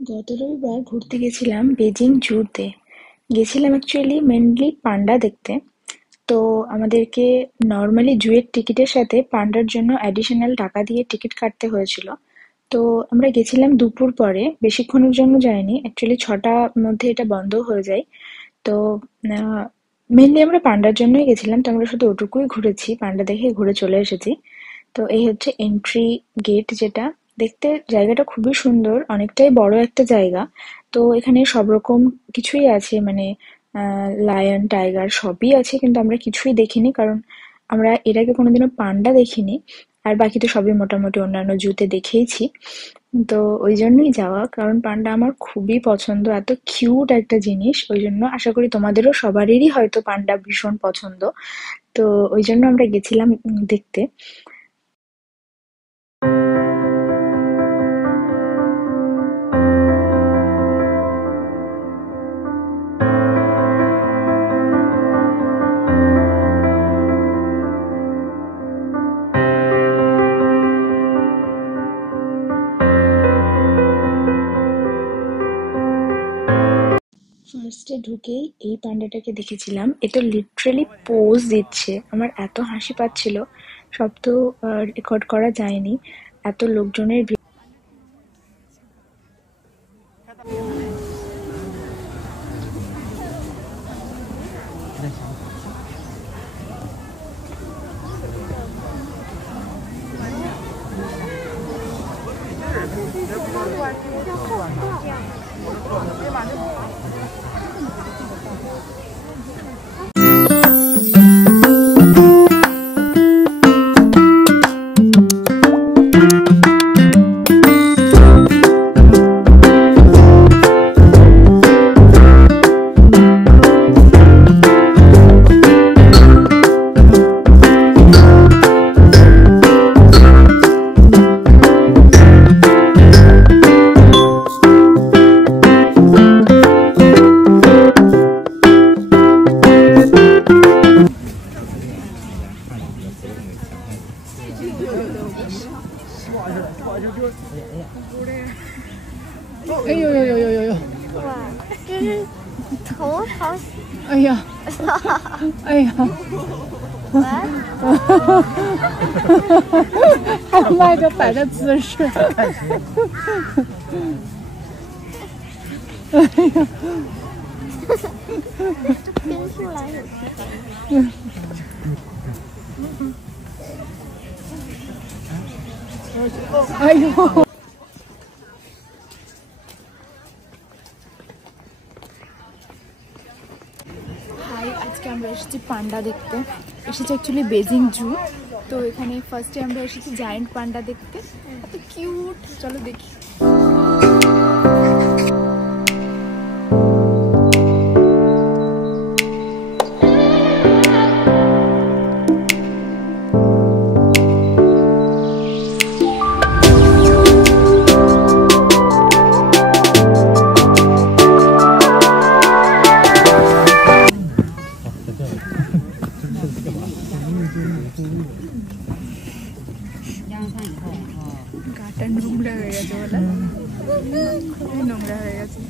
গত রবিবার ঘুরতে গেছিলাম বেজিং জুতে। গেছিলাম অ্যাকচুয়ালি মেনলি পান্ডা দেখতে। তো আমাদেরকে নর্মালি জুয়ের টিকিটের সাথে পান্ডার জন্য অ্যাডিশনাল টাকা দিয়ে টিকিট কাটতে হয়েছিল। তো আমরা গেছিলাম দুপুর পরে, বেশিক্ষণের জন্য যাইনি, অ্যাকচুয়ালি 6টার মধ্যে এটা বন্ধ হয়ে যায়। তো মেনলি আমরা পান্ডার জন্যই গেছিলাম, তো আমরা শুধু ওটুকুই ঘুরেছি, পান্ডা দেখে ঘুরে চলে এসেছি। তো এই হচ্ছে এন্ট্রি গেট, যেটা দেখতে জায়গাটা খুবই সুন্দর, অনেকটাই বড় একটা জায়গা। তো এখানে সব রকম কিছুই আছে, মানে লায়ন টাইগার সবই আছে, কিন্তু আমরা কিছুই দেখিনি, কারণ আমরা এর আগে কোনোদিনও পান্ডা দেখিনি। আর বাকি তো সবই মোটামুটি অন্যান্য জুতে দেখেইছি। তো ওই জন্যই যাওয়া, কারণ পান্ডা আমার খুবই পছন্দ, এত কিউট একটা জিনিস। ওই জন্য আশা করি তোমাদেরও সবারই হয়তো পান্ডা ভীষণ পছন্দ। তো ওই জন্য আমরা গেছিলাম দেখতে। ফার্স্টে ঢুকেই এই পান্ডাটাকে দেখেছিলাম, এটা লিটারালি পোজ দিচ্ছে, আমার এত হাসি পাচ্ছিল। সব তো রেকর্ড করা যায়নি, এত লোকজনের ভিড়। 哎呦呦呦呦呦呦！哇，这是头好喜哎呀，哎呀，欢。还迈着摆的姿势。哎呀，这拼出来有些。哎呦！হাই, আজকে আমরা এসেছি পান্ডা দেখতে। এসেছি অ্যাকচুয়ালি বেজিং জু। তো এখানে ফার্স্টে আমরা এসেছি জায়ান্ট পান্ডা দেখতে, এত কিউট। চলো দেখি। গাটা নোংরা হয়ে গেছে, বলে খুবই নোংরা হয়ে গেছে।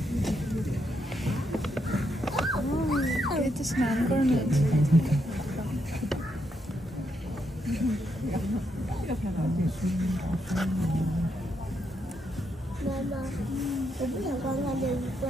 এই তো স্নান করে নিয়েছি।妈妈，我不想光看这一个。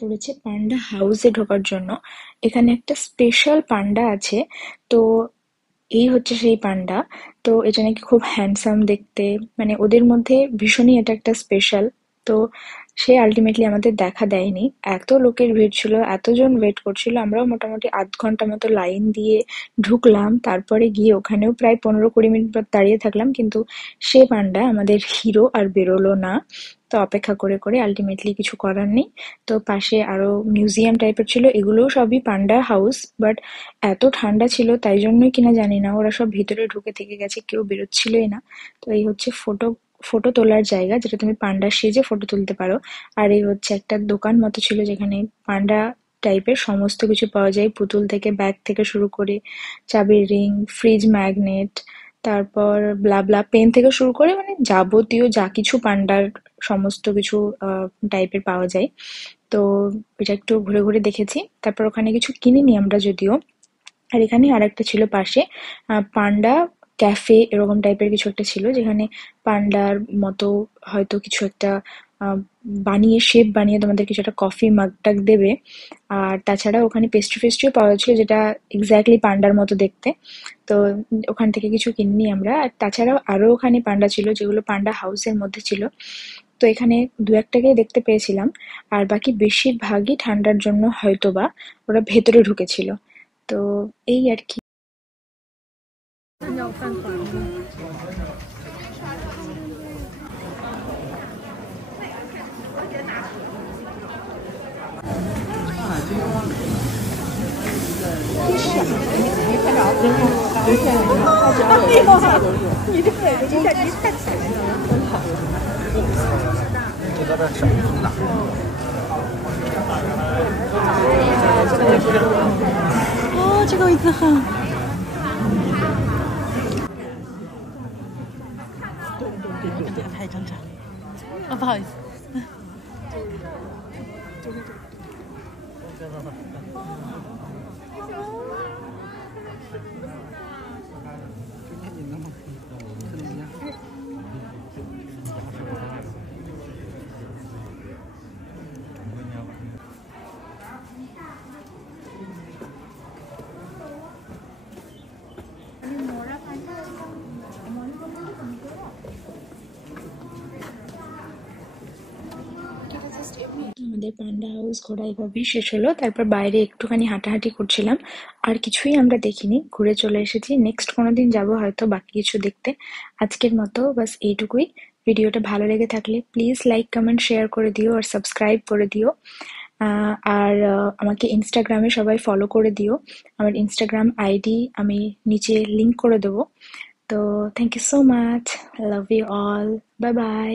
পড়েছে পান্ডা হাউসে ঢোকার জন্য। এখানে একটা স্পেশাল পান্ডা আছে। তো এই হচ্ছে সেই পান্ডা। তো এটা নাকি খুব হ্যান্ডসাম দেখতে, মানে ওদের মধ্যে ভীষণই এটা একটা স্পেশাল। তো সে আলটিমেটলি আমাদের দেখা দেয়নি। এত লোকের ভিড় ছিল, এতজন ওয়েট করছিল, আমরাও মোটামুটি আধ ঘন্টা মতো লাইন দিয়ে ঢুকলাম। তারপরে গিয়ে ওখানেও প্রায় 15-20 মিনিট দাঁড়িয়ে থাকলাম, কিন্তু সে পান্ডা আমাদের হিরো আর বেরোলো না। তো অপেক্ষা করে করে আলটিমেটলি কিছু করার নেই। তো পাশে আরো মিউজিয়াম টাইপের ছিল, এগুলোও সবই পান্ডা হাউস, বাট এত ঠান্ডা ছিল তাই জন্যই কিনা জানি না ওরা সব ভিতরে ঢুকে থেকে গেছে, কেউ বেরোচ্ছিলই না। তো এই হচ্ছে ফটো ফটো তোলার জায়গা, যেটা তুমি পান্ডা সেজে ফটো তুলতে পারো। আর এই হচ্ছে একটা দোকান মতো ছিল, যেখানে পান্ডা টাইপের সমস্ত কিছু পাওয়া যায়, পুতুল থেকে ব্যাগ থেকে শুরু করে চাবির রিং, ফ্রিজ ম্যাগনেট, তারপর ব্লা পেন থেকে শুরু করে মানে যাবতীয় যা কিছু পান্ডার সমস্ত কিছু টাইপের পাওয়া যায়। তো এটা একটু ঘুরে ঘুরে দেখেছি, তারপর ওখানে কিছু কিনিনি আমরা যদিও। আর এখানে আরেকটা ছিল পাশে, পান্ডা ক্যাফে এরকম টাইপের কিছু একটা ছিল, যেখানে পান্ডার মতো হয়তো কিছু একটা আহ, বানিয়ে শেপ বানিয়ে তোমাদের কিছু একটা কফি মাগ টাগ দেবে। আর তাছাড়া ওখানে পেস্ট্রি ফেস্ট্রিও পাওয়া যাচ্ছিল, যেটা এক্স্যাক্টলি পান্ডার মতো দেখতে। তো ওখান থেকে কিছু কিনিনি আমরা। আর তাছাড়াও আরো ওখানে পান্ডা ছিল, যেগুলো পান্ডা হাউসের মধ্যে ছিল। তো এখানে দু একটাকেই দেখতে পেয়েছিলাম। আর বাকি বেশিরভাগই ঠান্ডার জন্য হয়তোবা ওরা ভেতরে ঢুকেছিল। তো এই আর কি। আমাদের পান্ডা হাউস ঘোরা এভাবেই শেষ হলো। তারপর বাইরে একটুখানি হাঁটাহাঁটি করছিলাম, আর কিছুই আমরা দেখিনি, ঘুরে চলে এসেছি। নেক্সট কোনোদিন যাবো হয়তো বাকি কিছু দেখতে। আজকের মতো বাস এইটুকুই। ভিডিওটা ভালো লেগে থাকলে প্লিজ লাইক কমেন্ট শেয়ার করে দিও আর সাবস্ক্রাইব করে দিও। আর আমাকে ইনস্টাগ্রামে সবাই ফলো করে দিও। আমার ইনস্টাগ্রাম আইডি আমি নিচে লিংক করে দেবো। তো thank you so much, love you all, bye by.